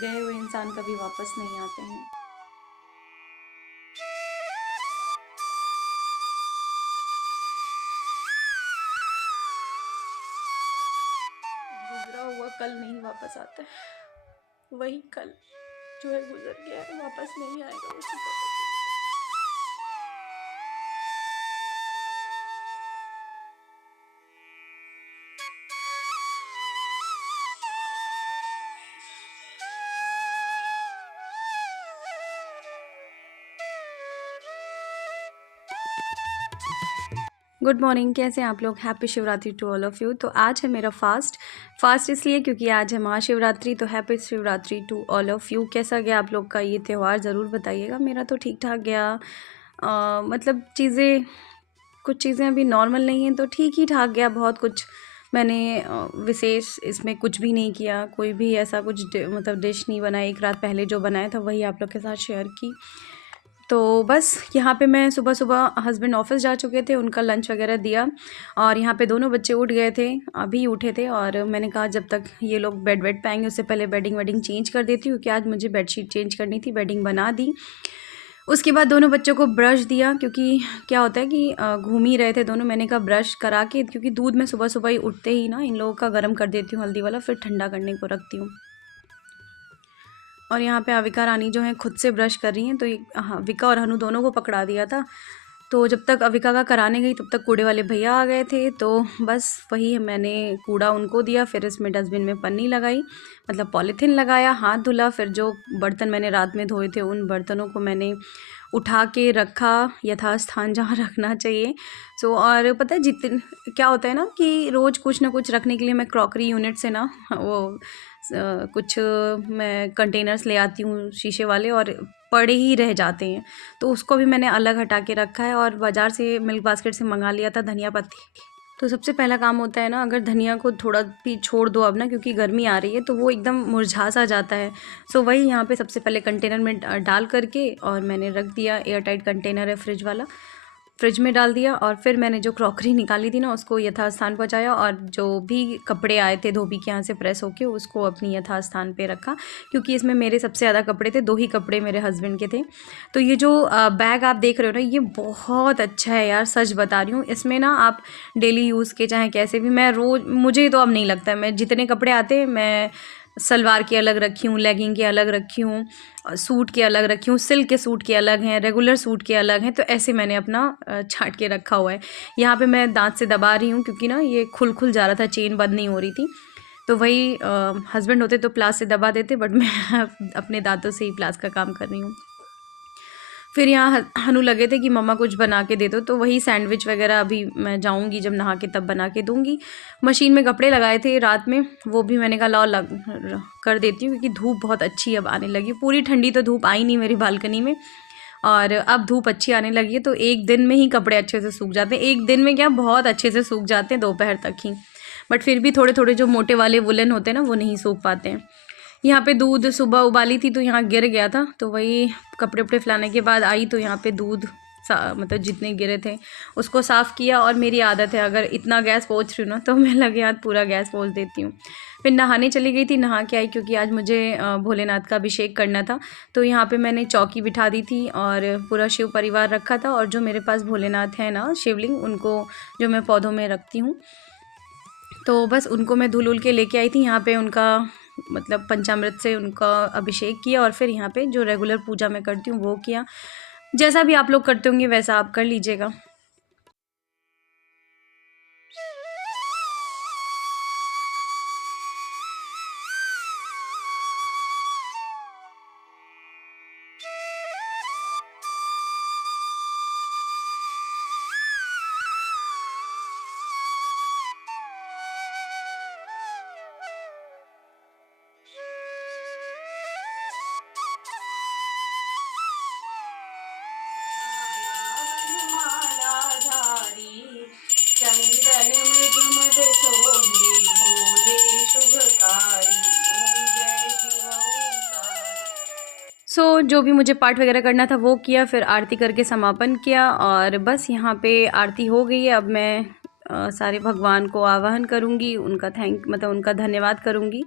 गए हुए इंसान कभी वापस नहीं आते हैं। गुजरा हुआ कल नहीं वापस आता है, वही कल जो है गुजर गया है, वापस नहीं आएगा उसी का। गुड मॉर्निंग, कैसे हैं आप लोग। Happy Shivratri to all of you. तो आज है मेरा फास्ट इसलिए क्योंकि आज है महाशिवरात्रि। तो happy Shivratri to all of you. कैसा गया आप लोग का ये त्यौहार, ज़रूर बताइएगा। मेरा तो ठीक ठाक गया। मतलब कुछ चीज़ें अभी नॉर्मल नहीं हैं तो ठीक ही ठाक गया। बहुत कुछ मैंने विशेष इसमें कुछ भी नहीं किया, कोई भी ऐसा कुछ मतलब डिश नहीं बनाई। एक रात पहले जो बनाया था वही आप लोग के साथ शेयर की। तो बस यहाँ पे मैं सुबह सुबह, हस्बैंड ऑफिस जा चुके थे, उनका लंच वगैरह दिया और यहाँ पे दोनों बच्चे उठ गए थे, अभी उठे थे। और मैंने कहा जब तक ये लोग बेड पाएंगे उससे पहले बेडिंग वेडिंग चेंज कर देती हूँ, क्योंकि आज मुझे बेडशीट चेंज करनी थी। बेडिंग बना दी। उसके बाद दोनों बच्चों को ब्रश दिया, क्योंकि क्या होता है कि घूम ही रहे थे दोनों। मैंने कहा ब्रश करा के, क्योंकि दूध मैं सुबह सुबह ही उठते ही ना इन लोगों का गर्म कर देती हूँ हल्दी वाला, फिर ठंडा करने को रखती हूँ। और यहाँ पे अविका रानी जो है खुद से ब्रश कर रही हैं। तो अविका और हनु दोनों को पकड़ा दिया था। तो जब तक अविका का कराने गई तब तक कूड़े वाले भैया आ गए थे। तो बस वही मैंने कूड़ा उनको दिया, फिर इसमें डस्टबिन में पन्नी लगाई, मतलब पॉलीथीन लगाया, हाथ धुला। फिर जो बर्तन मैंने रात में धोए थे उन बर्तनों को मैंने उठा के रखा यथास्थान जहाँ रखना चाहिए। सो और पता है जितन क्या होता है ना कि रोज़ कुछ ना कुछ रखने के लिए मैं क्रॉकरी यूनिट से ना वो कुछ मैं कंटेनर्स ले आती हूँ शीशे वाले, और पड़े ही रह जाते हैं। तो उसको भी मैंने अलग हटा के रखा है। और बाज़ार से मिल्क बास्केट से मंगा लिया था धनिया पत्ती। तो सबसे पहला काम होता है ना, अगर धनिया को थोड़ा भी छोड़ दो अब ना, क्योंकि गर्मी आ रही है तो वो एकदम मुरझा सा जाता है। सो वही यहाँ पे सबसे पहले कंटेनर में डाल करके और मैंने रख दिया। एयर टाइट कंटेनर है फ्रिज वाला, फ्रिज में डाल दिया। और फिर मैंने जो क्रॉकरी निकाली थी ना उसको यथास्थान पहुँचाया, और जो भी कपड़े आए थे धोबी के यहाँ से प्रेस होके उसको अपनी यथास्थान पे रखा, क्योंकि इसमें मेरे सबसे ज़्यादा कपड़े थे। 2 ही कपड़े मेरे हस्बैंड के थे। तो ये जो बैग आप देख रहे हो ना, ये बहुत अच्छा है यार, सच बता रही हूँ। इसमें ना आप डेली यूज़ के चाहे कैसे भी, मैं रोज़, मुझे तो अब नहीं लगता है, मैं जितने कपड़े आते हैं मैं सलवार के अलग रखी हूँ, लेगिंग के अलग रखी हूँ, सूट के अलग रखी हूँ, सिल्क के सूट के अलग हैं, रेगुलर सूट के अलग हैं। तो ऐसे मैंने अपना छांट के रखा हुआ है। यहाँ पे मैं दांत से दबा रही हूँ क्योंकि ना ये खुल जा रहा था, चेन बंद नहीं हो रही थी। तो वही हस्बैंड होते तो प्लास से दबा देते, बट मैं अपने दांतों से ही प्लास का काम कर रही हूँ। फिर यहाँ हनु लगे थे कि मम्मा कुछ बना के दे दो, तो वही सैंडविच वगैरह अभी मैं जाऊँगी जब नहा के तब बना के दूँगी। मशीन में कपड़े लगाए थे रात में, वो भी मैंने कहा लाओ कर देती हूँ, क्योंकि धूप बहुत अच्छी अब आने लगी। पूरी ठंडी तो धूप आई नहीं मेरी बालकनी में, और अब धूप अच्छी आने लगी है। तो एक दिन में ही कपड़े अच्छे से सूख जाते हैं। एक दिन में क्या, बहुत अच्छे से सूख जाते हैं दोपहर तक ही। बट फिर भी थोड़े थोड़े जो मोटे वाले वुलन होते हैं ना वो नहीं सूख पाते हैं। यहाँ पे दूध सुबह उबाली थी तो यहाँ गिर गया था, तो वही कपड़े उपड़े फैलाने के बाद आई तो यहाँ पे दूध मतलब जितने गिरे थे उसको साफ़ किया। और मेरी आदत है अगर इतना गैस पोंछ रही हूँ ना तो मैं लगे हाथ पूरा गैस पोंछ देती हूँ। फिर नहाने चली गई थी, नहा के आई क्योंकि आज मुझे भोलेनाथ का अभिषेक करना था। तो यहाँ पे मैंने चौकी बिठा दी थी और पूरा शिव परिवार रखा था। और जो मेरे पास भोलेनाथ है ना शिवलिंग, उनको जो मैं पौधों में रखती हूँ, तो बस उनको मैं धुल उल के लेके आई थी। यहाँ पे उनका मतलब पंचामृत से उनका अभिषेक किया, और फिर यहाँ पे जो रेगुलर पूजा मैं करती हूँ वो किया। जैसा भी आप लोग करते होंगे वैसा आप कर लीजिएगा। चंदन मृग मद सोहे भोले शुभकारी, ओम जय शिव ओंकार। जो भी मुझे पाठ वगैरह करना था वो किया, फिर आरती करके समापन किया। और बस यहाँ पे आरती हो गई है। अब मैं सारे भगवान को आवाहन करूँगी, उनका मतलब उनका धन्यवाद करूँगी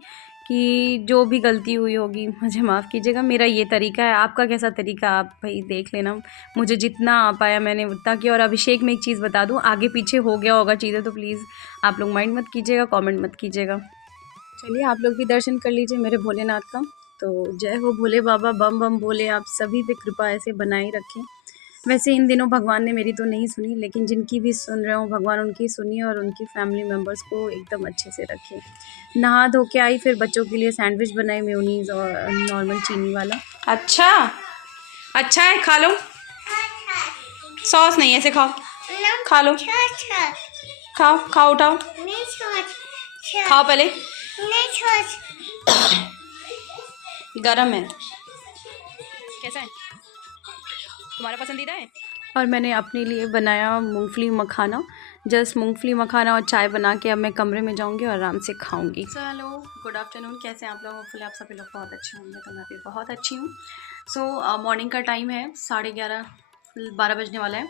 कि जो भी गलती हुई होगी मुझे माफ़ कीजिएगा। मेरा ये तरीका है, आपका कैसा तरीका आप भाई देख लेना। मुझे जितना आ पाया मैंने उतना किया। और अभिषेक में एक चीज़ बता दूँ, आगे पीछे हो गया होगा चीज़ें तो प्लीज़ आप लोग माइंड मत कीजिएगा, कमेंट मत कीजिएगा। चलिए आप लोग भी दर्शन कर लीजिए मेरे भोलेनाथ का। तो जय हो भोले बाबा, बम बम बोले, आप सभी पे कृपा ऐसे बनाए रखें। वैसे इन दिनों भगवान ने मेरी तो नहीं सुनी, लेकिन जिनकी भी सुन रहे हो भगवान उनकी सुनिए और उनकी फैमिली मेम्बर्स को एकदम अच्छे से रखें। नहा धो के आई, फिर बच्चों के लिए सैंडविच बनाई, मेयोनीज़ और नॉर्मल चीनी वाला। अच्छा अच्छा है, खा लो। सॉस नहीं है, ऐसे खाओ, खा लो, खाओ खाओ, उठाओ, खाओ पहले, गरम है। कैसा है, तुम्हारा पसंदीदा है? और मैंने अपने लिए बनाया मूंगफली मखाना। जस्ट मूंगफली मखाना और चाय बना के अब मैं कमरे में जाऊंगी और आराम से खाऊंगी। सो हेलो, गुड आफ्टरनून, कैसे हैं आप लोग? होपफुली आप सभी लोग बहुत अच्छे होंगे, तो मैं भी बहुत अच्छी हूँ। सो मॉर्निंग का टाइम है, 11:30 बजने वाला है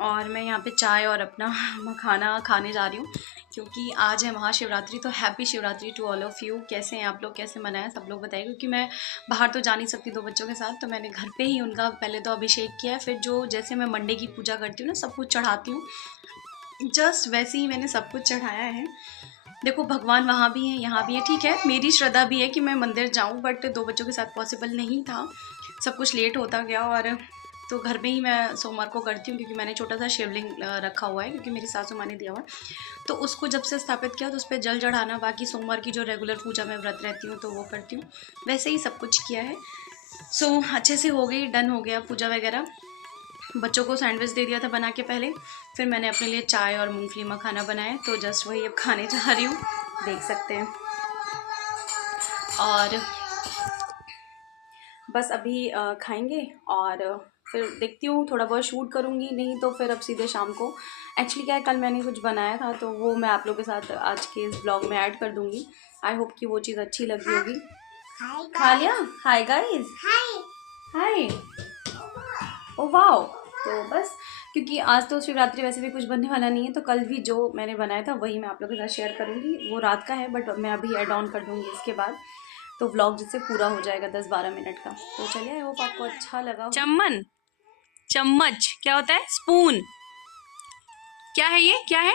और मैं यहाँ पे चाय और अपना मखाना खाने जा रही हूँ क्योंकि आज है महाशिवरात्रि। तो happy Shivratri to all of you. कैसे हैं आप लोग, कैसे मनाएं सब लोग बताइए, क्योंकि मैं बाहर तो जा नहीं सकती 2 बच्चों के साथ, तो मैंने घर पे ही उनका पहले तो अभिषेक किया है, फिर जो जैसे मैं मंडे की पूजा करती हूँ ना, सब कुछ चढ़ाती हूँ, जस्ट वैसे ही मैंने सब कुछ चढ़ाया है। देखो भगवान वहाँ भी हैं, यहाँ भी है, ठीक है। मेरी श्रद्धा भी है कि मैं मंदिर जाऊँ, बट 2 बच्चों के साथ पॉसिबल नहीं था, सब कुछ लेट होता गया। और तो घर में ही मैं सोमवार को करती हूँ क्योंकि मैंने छोटा सा शिवलिंग रखा हुआ है, क्योंकि मेरी सासू माँ ने दिया हुआ, तो उसको जब से स्थापित किया तो उस पर जल चढ़ाना, बाकी सोमवार की जो रेगुलर पूजा में व्रत रहती हूँ तो वो करती हूँ, वैसे ही सब कुछ किया है। सो अच्छे से हो गई, डन हो गया पूजा वगैरह। बच्चों को सैंडविच दे दिया था बना के पहले, फिर मैंने अपने लिए चाय और मूंगफली मखाना बनाए, तो जस्ट वही अब खाने जा रही हूँ, देख सकते हैं। और बस अभी खाएंगे और फिर देखती हूँ, थोड़ा बहुत शूट करूँगी, नहीं तो फिर अब सीधे शाम को। एक्चुअली क्या है, कल मैंने कुछ बनाया था तो वो मैं आप लोगों के साथ आज के इस ब्लॉग में ऐड कर दूँगी। आई होप कि वो चीज़ अच्छी लगी होगी। खा लिया? हाय गाइस, हाय, ओ वाओ। तो बस क्योंकि आज तो शिवरात्रि वैसे भी कुछ बनने वाला नहीं है, तो कल भी जो मैंने बनाया था वही मैं आप लोगों के साथ शेयर करूँगी। वो रात का है बट मैं अभी ऐड ऑन कर दूँगी इसके बाद, तो व्लॉग जिससे पूरा हो जाएगा 10-12 मिनट का। तो चलिए, आई होप आपको अच्छा लगा। चम्मन, चम्मच क्या होता है? स्पून, क्या है ये, क्या है?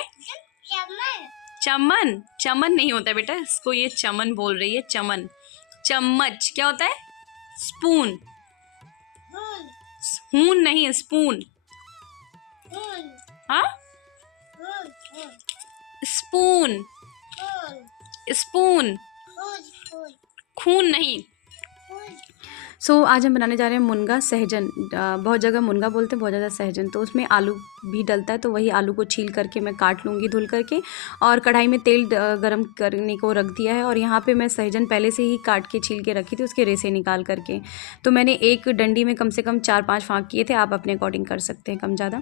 चमन, चमन नहीं होता है बेटा, इसको ये चमन बोल रही है, चमन। चम्मच क्या होता है? स्पून, स्पून नहीं, स्पून। हाँ, स्पून, स्पून, खून नहीं। सो आज हम बनाने जा रहे हैं मुनगा सहजन। बहुत जगह मुनगा बोलते हैं, बहुत ज़्यादा सहजन। तो उसमें आलू भी डलता है, तो वही आलू को छील करके मैं काट लूँगी धुल करके, और कढ़ाई में तेल गरम करने को रख दिया है। और यहाँ पे मैं सहजन पहले से ही काट के छील के रखी थी, उसके रेसे निकाल करके। तो मैंने एक डंडी में कम से कम 4-5 फाँक किए थे, आप अपने अकॉर्डिंग कर सकते हैं कम ज़्यादा।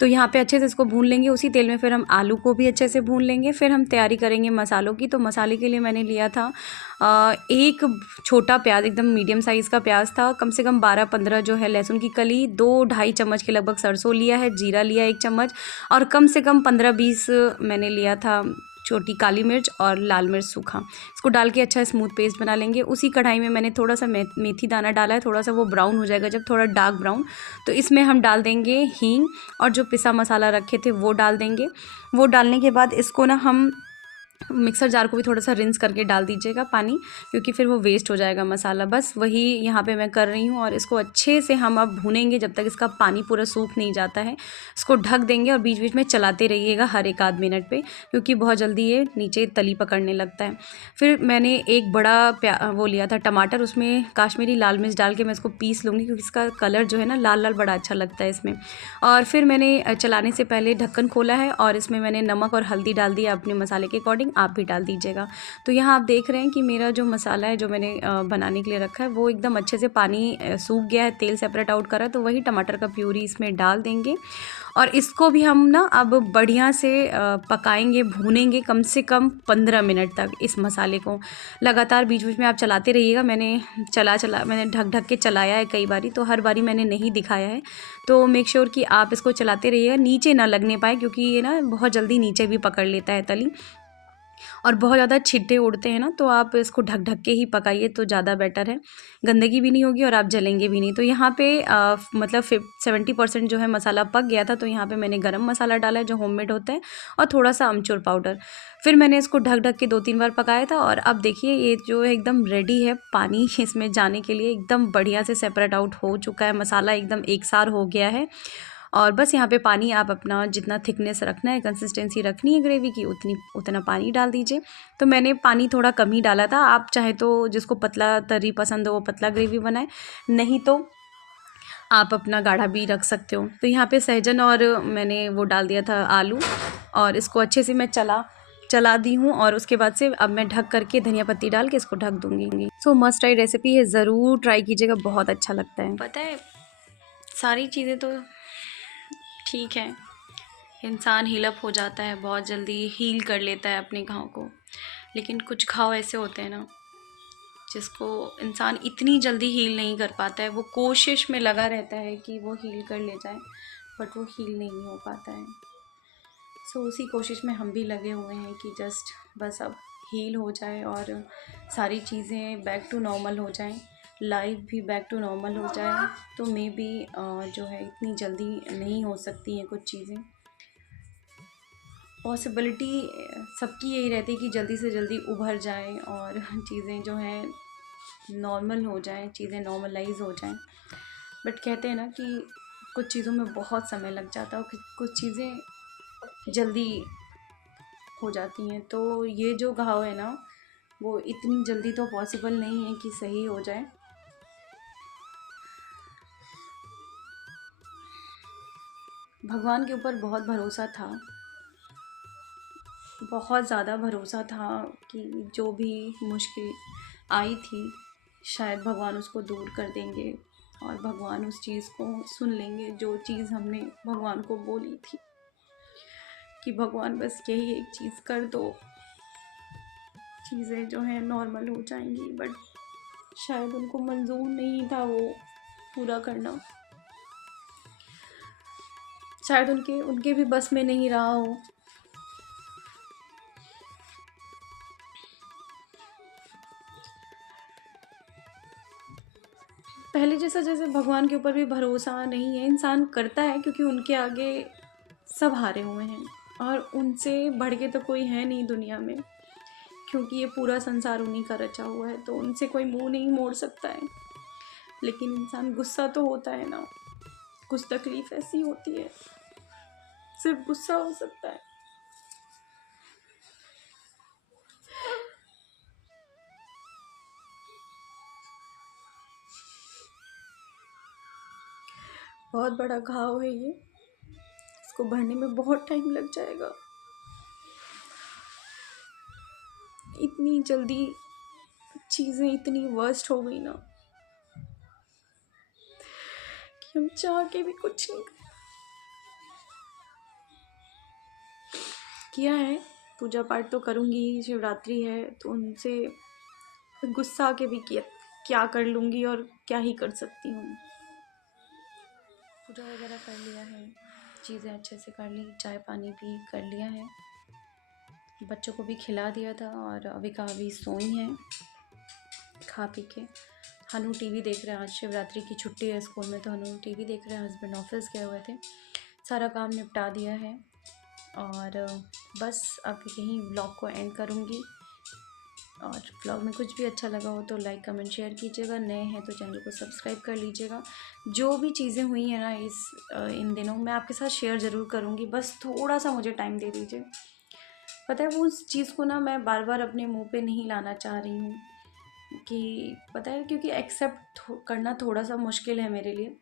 तो यहाँ पर अच्छे से इसको भून लेंगे उसी तेल में, फिर हम आलू को भी अच्छे से भून लेंगे। फिर हम तैयारी करेंगे मसालों की। तो मसाले के लिए मैंने लिया था एक छोटा प्याज, एकदम मीडियम साइज़ का प्याज था, कम से कम 12-15 जो है लहसुन की कली, 2-2.5 चम्मच के लगभग सरसों लिया है, जीरा लिया 1 चम्मच, और कम से कम 15-20 मैंने लिया था छोटी काली मिर्च और लाल मिर्च सूखा। इसको डाल के अच्छा स्मूथ पेस्ट बना लेंगे। उसी कढ़ाई में मैंने थोड़ा सा मेथी दाना डाला है, थोड़ा सा वो ब्राउन हो जाएगा जब, थोड़ा डार्क ब्राउन, तो इसमें हम डाल देंगे हींग, और जो पिसा मसाला रखे थे वो डाल देंगे। वो डालने के बाद इसको ना हम मिक्सर जार को भी थोड़ा सा रिंस करके डाल दीजिएगा पानी, क्योंकि फिर वो वेस्ट हो जाएगा मसाला। बस वही यहाँ पे मैं कर रही हूँ, और इसको अच्छे से हम अब भूनेंगे जब तक इसका पानी पूरा सूख नहीं जाता है। इसको ढक देंगे और बीच बीच में चलाते रहिएगा हर 1-आध मिनट पे, क्योंकि बहुत जल्दी ये नीचे तली पकड़ने लगता है। फिर मैंने एक बड़ा वो लिया था टमाटर, उसमें काश्मीरी लाल मिर्च डाल के मैं इसको पीस लूँगी, क्योंकि इसका कलर जो है ना लाल लाल बड़ा अच्छा लगता है इसमें। और फिर मैंने चलाने से पहले ढक्कन खोला है और इसमें मैंने नमक और हल्दी डाल दिया अपने मसाले के अकॉर्डिंग, आप भी डाल दीजिएगा। तो यहाँ आप देख रहे हैं कि मेरा जो मसाला है जो मैंने बनाने के लिए रखा है वो एकदम अच्छे से पानी सूख गया है, तेल सेपरेट आउट करा, तो वही टमाटर का प्यूरी इसमें डाल देंगे। और इसको भी हम ना अब बढ़िया से पकाएंगे, भूनेंगे कम से कम 15 मिनट तक इस मसाले को। लगातार बीच बीच में आप चलाते रहिएगा। मैंने मैंने ढक ढक के चलाया है कई बारी, तो हर बारी मैंने नहीं दिखाया है, तो मेक श्योर कि आप इसको चलाते रहिएगा, नीचे ना लगने पाए, क्योंकि ये ना बहुत जल्दी नीचे भी पकड़ लेता है तली। और बहुत ज़्यादा छिट्टे उड़ते हैं ना, तो आप इसको ढक ढक के ही पकाइए तो ज़्यादा बेटर है। गंदगी भी नहीं होगी और आप जलेंगे भी नहीं। तो यहाँ पे मतलब 70% जो है मसाला पक गया था, तो यहाँ पे मैंने गरम मसाला डाला है जो होममेड होता है, और थोड़ा सा अमचूर पाउडर। फिर मैंने इसको ढक ढक के 2-3 बार पकाया था, और अब देखिए ये जो है एकदम रेडी है। पानी इसमें जाने के लिए एकदम बढ़िया से सेपरेट आउट हो चुका है, मसाला एकदम एक सार हो गया है। और बस यहाँ पे पानी आप अपना जितना थिकनेस रखना है, कंसिस्टेंसी रखनी है ग्रेवी की, उतना पानी डाल दीजिए। तो मैंने पानी थोड़ा कम ही डाला था। आप चाहे तो जिसको पतला तरी पसंद हो वो पतला ग्रेवी बनाए, नहीं तो आप अपना गाढ़ा भी रख सकते हो। तो यहाँ पे सहजन और मैंने वो डाल दिया था आलू, और इसको अच्छे से मैं चला दी हूँ। और उसके बाद से अब मैं ढक करके धनिया पत्ती डाल के इसको ढक दूँगी। सो मस्ट ट्राई रेसिपी है, ज़रूर ट्राई कीजिएगा, बहुत अच्छा लगता है। पता है सारी चीज़ें तो ठीक है, इंसान हील अप हो जाता है, बहुत जल्दी हील कर लेता है अपने घाव को, लेकिन कुछ घाव ऐसे होते हैं ना जिसको इंसान इतनी जल्दी हील नहीं कर पाता है। वो कोशिश में लगा रहता है कि वो हील कर ले जाए, बट वो हील नहीं हो पाता है। सो उसी कोशिश में हम भी लगे हुए हैं कि जस्ट बस अब हील हो जाए और सारी चीज़ें बैक टू नॉर्मल हो जाएं, लाइफ भी बैक टू नॉर्मल हो जाए। तो मे बी जो है इतनी जल्दी नहीं हो सकती हैं कुछ चीज़ें। पॉसिबिलिटी सबकी यही रहती है कि जल्दी से जल्दी उभर जाएं और चीज़ें जो हैं नॉर्मल हो जाएं, चीज़ें नॉर्मलाइज हो जाएं। बट कहते हैं ना कि कुछ चीज़ों में बहुत समय लग जाता है और कुछ चीज़ें जल्दी हो जाती हैं। तो ये जो घाव है ना, वो इतनी जल्दी तो पॉसिबल नहीं है कि सही हो जाए। भगवान के ऊपर बहुत भरोसा था, बहुत ज़्यादा भरोसा था कि जो भी मुश्किल आई थी शायद भगवान उसको दूर कर देंगे और भगवान उस चीज़ को सुन लेंगे, जो चीज़ हमने भगवान को बोली थी कि भगवान बस यही एक चीज़ कर दो, चीज़ें जो हैं नॉर्मल हो जाएंगी। बट शायद उनको मंजूर नहीं था वो पूरा करना, शायद उनके भी बस में नहीं रहा हो। पहले जैसे भगवान के ऊपर भी भरोसा नहीं है, इंसान करता है क्योंकि उनके आगे सब हारे हुए हैं और उनसे बढ़ के तो कोई है नहीं दुनिया में, क्योंकि ये पूरा संसार उन्हीं का रचा हुआ है, तो उनसे कोई मुंह नहीं मोड़ सकता है। लेकिन इंसान गुस्सा तो होता है ना, कुछ तकलीफ ऐसी होती है, सिर्फ गुस्सा हो सकता है। बहुत बड़ा घाव है ये, इसको भरने में बहुत टाइम लग जाएगा। इतनी जल्दी चीज़ें इतनी वर्स्ट हो गई ना कि हम चाह के भी कुछ नहीं किया है। पूजा पाठ तो करूँगी, शिवरात्रि है तो उनसे गुस्सा के भी किया, क्या कर लूँगी और क्या ही कर सकती हूँ। पूजा वगैरह कर लिया है, चीज़ें अच्छे से कर ली, चाय पानी भी कर लिया है, बच्चों को भी खिला दिया था और अविका अभी सोई हैं खा पी के। हनु टीवी देख रहे हैं, आज शिवरात्रि की छुट्टी है स्कूल में तो हनु टीवी देख रहे हैं। हस्बैंड ऑफिस गए हुए थे, सारा काम निपटा दिया है और बस अब यहीं व्लॉग को एंड करूँगी। और व्लॉग में कुछ भी अच्छा लगा हो तो लाइक कमेंट शेयर कीजिएगा, नए हैं तो चैनल को सब्सक्राइब कर लीजिएगा। जो भी चीज़ें हुई हैं ना इन दिनों मैं आपके साथ शेयर ज़रूर करूँगी, बस थोड़ा सा मुझे टाइम दे दीजिए। पता है वो उस चीज़ को ना मैं बार बार अपने मुंह पे नहीं लाना चाह रही हूँ कि पता है, क्योंकि एक्सेप्ट करना थोड़ा सा मुश्किल है मेरे लिए।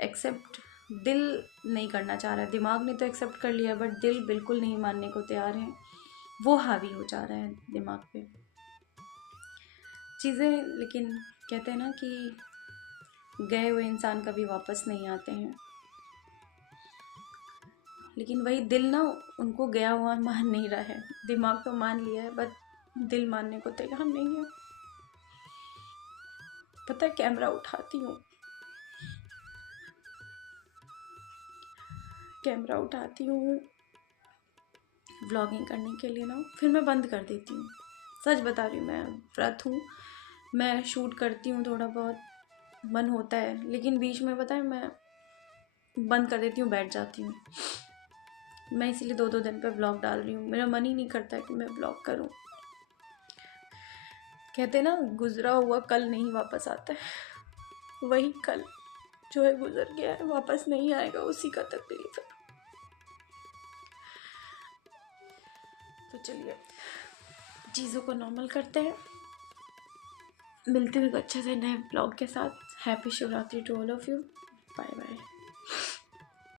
एक्सेप्ट दिल नहीं करना चाह रहा है, दिमाग ने तो एक्सेप्ट कर लिया बट दिल बिल्कुल नहीं मानने को तैयार है, वो हावी हो जा रहा है दिमाग पे चीज़ें। लेकिन कहते हैं ना कि गए हुए इंसान कभी वापस नहीं आते हैं, लेकिन वही दिल ना उनको गया हुआ मान नहीं रहा है। दिमाग तो मान लिया है बट दिल मानने को तैयार नहीं है। पता है कैमरा उठाती हूँ, व्लॉगिंग करने के लिए ना, फिर मैं बंद कर देती हूँ। सच बता रही हूँ, मैं व्रत हूँ, मैं शूट करती हूँ, थोड़ा बहुत मन होता है, लेकिन बीच में पता है मैं बंद कर देती हूँ, बैठ जाती हूँ। मैं इसीलिए 2-2 दिन पे व्लॉग डाल रही हूँ, मेरा मन ही नहीं करता है कि मैं व्लॉग करूँ। कहते ना, गुजरा हुआ कल नहीं वापस आता है, वही कल जो है गुजर गया है, वापस नहीं आएगा, उसी का तकलीफ है। तो चलिए चीज़ों को नॉर्मल करते हैं, मिलते हुए अच्छे से नए ब्लॉग के साथ। Happy Shivratri to all of you, bye bye.